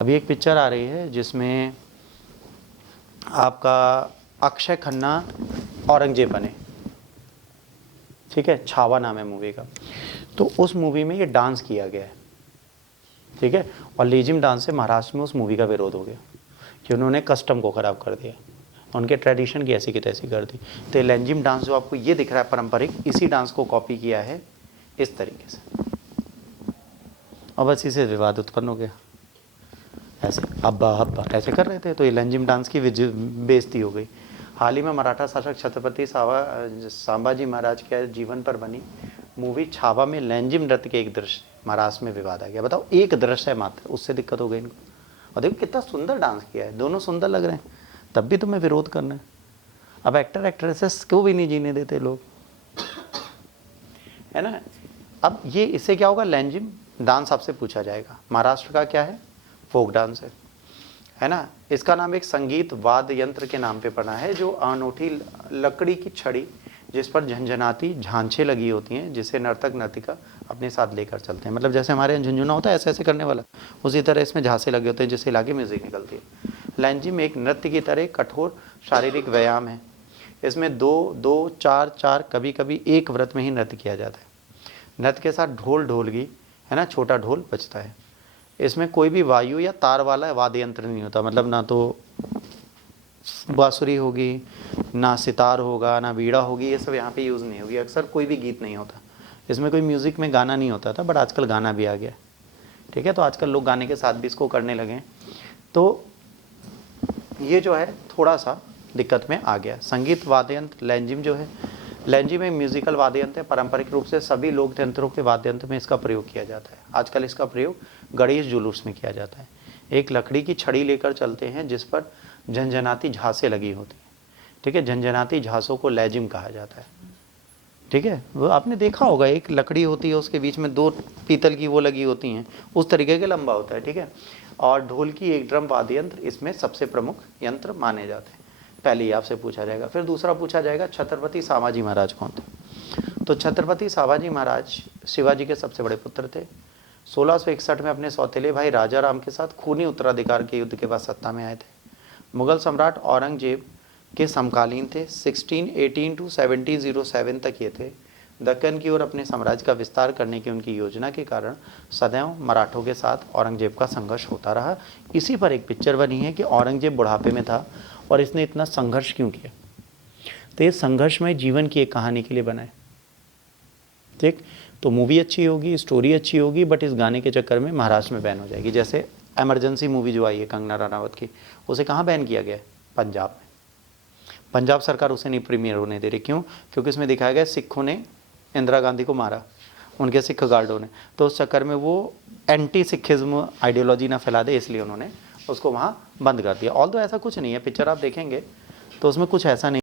अभी एक पिक्चर आ रही है जिसमें आपका अक्षय खन्ना औरंगजेब बने, ठीक है, छावा नाम है मूवी का। तो उस मूवी में ये डांस किया गया है, ठीक है, और लेजिम डांस से महाराष्ट्र में उस मूवी का विरोध हो गया कि उन्होंने कस्टम को ख़राब कर दिया, उनके ट्रेडिशन की ऐसी की तैसी कर दी। तो लेजिम डांस जो आपको ये दिख रहा है पारंपरिक, इसी डांस को कॉपी किया है इस तरीके से, और बस इसे विवाद उत्पन्न हो गया। ऐसे अब्बा अब्बा ऐसे कर रहे थे, तो ये लेंजिम डांस की बेइज्जती हो गई। हाल ही में मराठा शासक छत्रपति संभाजी महाराज के जीवन पर बनी मूवी छावा में लेंजिम नृत्य के एक दृश्य महाराष्ट्र में विवाद आ गया। बताओ, एक दृश्य है मात्र, उससे दिक्कत हो गई इनको। और देखो कितना सुंदर डांस किया है, दोनों सुंदर लग रहे हैं, तब भी तुम्हें विरोध करना है। अब एक्टर एक्ट्रेसेस को भी नहीं जीने देते लोग, है ना। अब ये इससे क्या होगा, लेंजिम डांस आपसे पूछा जाएगा। महाराष्ट्र का क्या है, फोक डांस है ना। इसका नाम एक संगीत वाद्य यंत्र के नाम पे पड़ा है, जो अनोखी लकड़ी की छड़ी जिस पर झंझनाती झांझें लगी होती हैं, जिसे नर्तक नर्तिका अपने साथ लेकर चलते हैं। मतलब जैसे हमारे यहाँ झुंझुना होता है ऐसे ऐसे करने वाला, उसी तरह इसमें झांसे लगे होते हैं जिससे हिला के म्यूजिक निकलती है। लेंजिम एक नृत्य की तरह कठोर शारीरिक व्यायाम है। इसमें दो दो चार चार कभी कभी एक व्रत में ही नृत्य किया जाता है। नृत्य के साथ ढोल ढोलकी है ना, छोटा ढोल बजता है। इसमें कोई भी वायु या तार वाला वाद्य यंत्र नहीं होता, मतलब ना तो बांसुरी होगी, ना सितार होगा, ना बीड़ा होगी, ये सब यहाँ पे यूज़ नहीं होगी। अक्सर कोई भी गीत नहीं होता इसमें, कोई म्यूज़िक में गाना नहीं होता था, बट आजकल गाना भी आ गया, ठीक है। तो आजकल लोग गाने के साथ भी इसको करने लगे, तो ये जो है थोड़ा सा दिक्कत में आ गया। संगीत वाद्य यंत्र लेंजिम जो है, लेंजिम एक म्यूजिकल वाद्य यंत्र है। पारंपरिक रूप से सभी लोक यंत्रों के वाद्य यंत्र में इसका प्रयोग किया जाता है। आजकल इसका प्रयोग गणेश जुलूस में किया जाता है। एक लकड़ी की छड़ी लेकर चलते हैं जिस पर झंझनाती झांसें लगी होती हैं, ठीक है। झंझनाती झांसों को लेजिम कहा जाता है, ठीक है। वो आपने देखा होगा, एक लकड़ी होती है उसके बीच में दो पीतल की वो लगी होती हैं, उस तरीके के लंबा होता है, ठीक है। और ढोल की एक ड्रम वाद्य यंत्र इसमें सबसे प्रमुख यंत्र माने जाते हैं। पहले ही आपसे पूछा जाएगा। फिर दूसरा पूछा जाएगा छत्रपति संभाजी महाराज कौन थे। तो छत्रपति संभाजी महाराज शिवाजी के सबसे बड़े पुत्र थे। 1661 में अपने सौतेले भाई राजा राम के साथ खूनी उत्तराधिकार के युद्ध के बाद सत्ता में आए थे। मुगल सम्राट औरंगजेब के समकालीन थे। 1618 टू 1707 तक ये थे। दक्कन की ओर अपने साम्राज्य का विस्तार करने की उनकी योजना के कारण सदैव मराठों के साथ औरंगजेब का संघर्ष होता रहा। इसी पर एक पिक्चर बनी है कि औरंगजेब बुढ़ापे में था और इसने इतना संघर्ष क्यों किया। तो ये संघर्षमय जीवन की एक कहानी के लिए बना है, ठीक। तो मूवी अच्छी होगी, स्टोरी अच्छी होगी, बट इस गाने के चक्कर में महाराष्ट्र में बैन हो जाएगी। जैसे इमरजेंसी मूवी जो आई है कंगना रनावत की, उसे कहाँ बैन किया गया है, पंजाब में। पंजाब सरकार उसे नहीं प्रीमियर होने दे रही, क्यों? क्योंकि इसमें दिखाया गया सिखों ने इंदिरा गांधी को मारा, उनके सिख गार्डों ने। तो उस चक्कर में वो एंटी सिखिज्म आइडियोलॉजी ना फैला दे, इसलिए उन्होंने उसको वहाँ बंद कर दिया। ऑल्दो ऐसा कुछ नहीं है, पिक्चर आप देखेंगे तो उसमें कुछ ऐसा नहीं